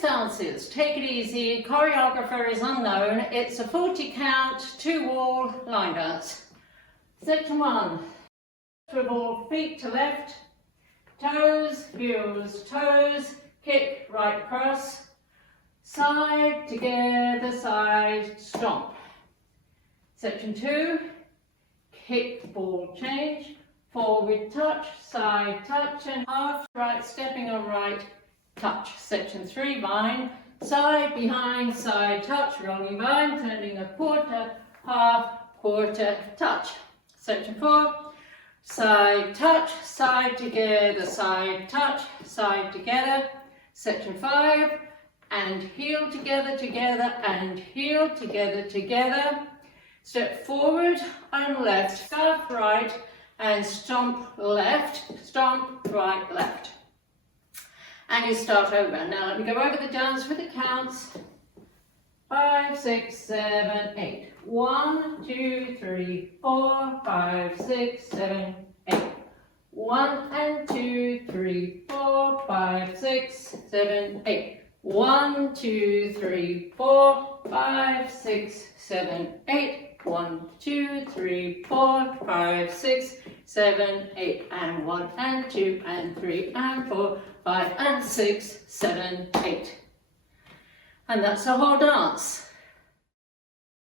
this dance is, take it easy, choreographer is unknown, it's a 40 count, 2-wall line dance. Section 1, swivel feet to left, toes, heels, toes, kick right across, side, together, side, stomp. Section 2, kick, ball change, forward touch, side touch, and half right, stepping on right, touch. Section 3, bind, side, behind, side touch, rolling bind, turning a quarter, half, quarter, touch. Section 4, side touch, side together, side touch, side together. Section 5, and heel together, together, and heel together, together. Step forward and left, scarf right, and stomp left, stomp right, left. And you start over. Now let me go over the dance with the counts. 5, 6, 7, 8. 1, 2, 3, 4, 5, 6, 7, 8. 1 and 2, 3, 4, 5, 6, 7, 8. 1, 2, 3, 4, 5, 6, 7, 8. 1, 2, 3, 4, 5, 6, 7, 8, and 1 and 2 and 3 and 4, 5 and 6, 7, 8. And that's the whole dance.